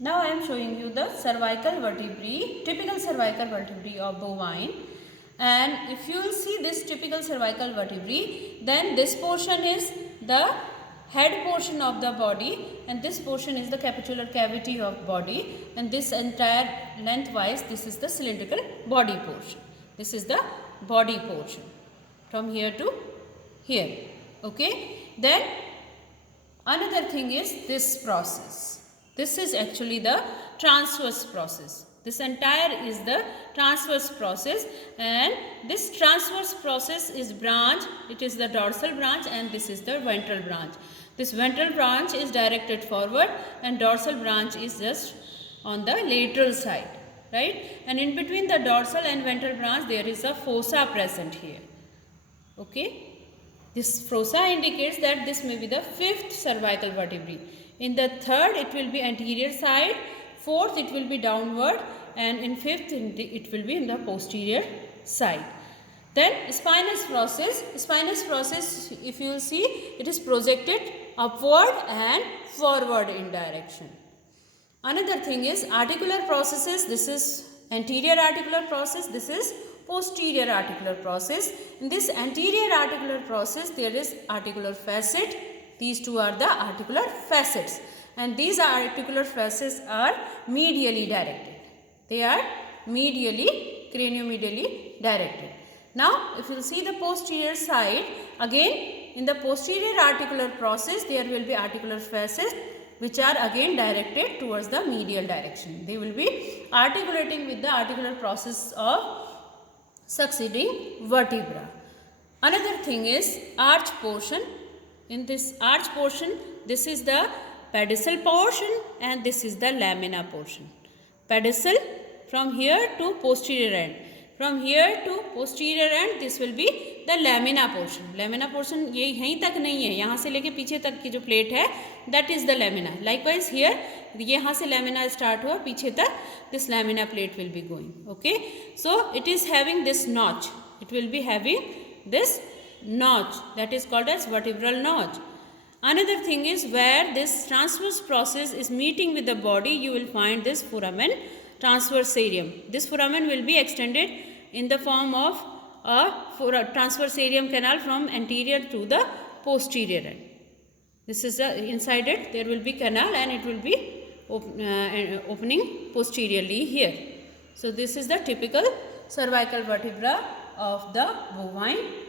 Now I am showing you the cervical vertebrae, typical cervical vertebrae of bovine. And if you will see this typical cervical vertebrae, then this portion is the head portion of the body and this portion is the capitular cavity of body, and this entire lengthwise this is the cylindrical body portion. This is the body portion from here to here. Okay. Then another thing is this process. This is actually the transverse process. This entire is the transverse process, and this transverse process is branch. It is the dorsal branch and this is the ventral branch. This ventral branch is directed forward and dorsal branch is just on the lateral side, right? And in between the dorsal and ventral branch there is a fossa present here. Okay. This fossa indicates that this may be the fifth cervical vertebrae. In the third it will be anterior side, fourth it will be downward, and in fifth it will be in the posterior side. Then spinous process if you will see, it is projected upward and forward in direction. Another thing is articular processes. This is anterior articular process, this is posterior articular process. In this anterior articular process there is articular facet. These two are the articular facets, and these articular facets are medially directed. They are medially, craniomedially directed. Now if you will see the posterior side, again in the posterior articular process there will be articular facets which are again directed towards the medial direction. They will be articulating with the articular process of succeeding vertebra. Another thing is arch portion. In this arch portion, this is the pedicel portion and this is the lamina portion. Pedicel from here to posterior end. From here to posterior end this will be the lamina portion. Lamina portion ये यहीं तक नहीं है, यहाँ से लेके पीछे तक की जो प्लेट है that is the lamina. Likewise here यहाँ से lamina start हुआ पीछे तक this lamina plate will be going. Okay, so it is having this notch. It will be having this notch that is called as vertebral notch. Another thing is where this transverse process is meeting with the body, you will find this foramen transversarium. This foramen will be extended in the form of a transversarium canal from anterior to the posterior end. This is inside it there will be canal and it will be opening posteriorly here. So this is the typical cervical vertebra of the bovine.